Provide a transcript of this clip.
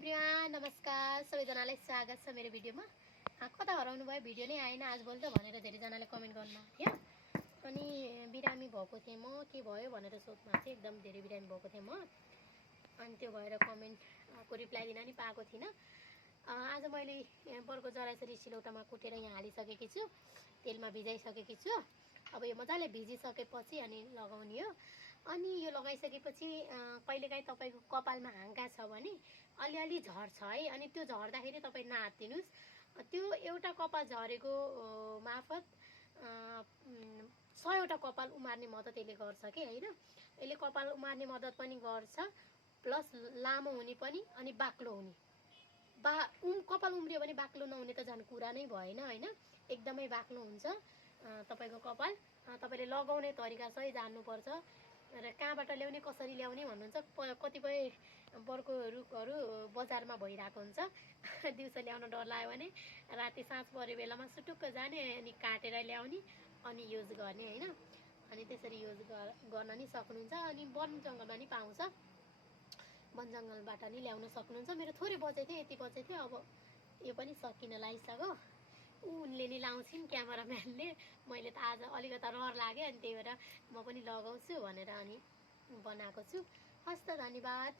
Everyone, नमस्कार सबैजनालाई स्वागत छ मेरो भिडियोमा। कता हराउनु भयो, भिडियो नै आएन आज भोलि त भनेर धेरैजनाले कमेन्ट गर्नु थियो। अनि बिरामी भएको थिएँ म, के भयो भनेर सोध्नु चाहिँ एकदम धेरै बिरामी भएको थिएँ म। अनि त्यो भएर कमेन्टको रिप्लाई दिन नि पाएको थिइनँ। आज मैले बर्को जराइसरी सिलौटामा कुटेर यहाँ हालिसकेकी छु, तेलमा भिजाइसकेकी छु। अब यो मजाले भिजिसकेपछि अनि लगाउने हो। अनि यो लगाइसकेपछि कहिलेकाहीँ तपाईँको कपालमा हाँगा छ भने अलिअलि झर्छ है। अनि त्यो झर्दाखेरि तपाईँ नहात्तिनुहोस्। त्यो एउटा कपाल झरेको मार्फत 100वटा कपाल उमार्ने मद्दत यसले गर्छ कि होइन। यसले कपाल उमार्ने मद्दत पनि गर्छ, प्लस लामो हुने पनि, अनि बाक्लो हुने। कपाल उम्रियो भने बाक्लो नहुने त झन् कुरा नै भएन होइन। एकदमै बाक्लो हुन्छ तपाईँको कपाल। तपाईँले लगाउने तरिका सही जान्नुपर्छ र कहाँबाट ल्याउने, कसरी ल्याउने भन्नुहुन्छ। कतिपय बर्को रुखहरू बजारमा भइरहेको हुन्छ। दिउँसो ल्याउन डर लाग्यो भने राति साँझ परे बेलामा सुटुक्क जाने अनि काटेर ल्याउने अनि युज गर्ने होइन। अनि त्यसरी युज गर्न नि सक्नुहुन्छ। अनि वन जङ्गलमा नि पाउँछ, वन जङ्गलबाट नि ल्याउन सक्नुहुन्छ। मेरो थोरै बचेको थियो, यति बचेको थियो। अब यो पनि सकिन लागिसक्यो। उनले नि लाउँछिन् क्यामेराम्यानले, मैले त आज अलिकता रहर लाग्यो अनि त्यही भएर म पनि लगाउँछु भनेर अनि बनाएको छु। हस् त, धन्यवाद।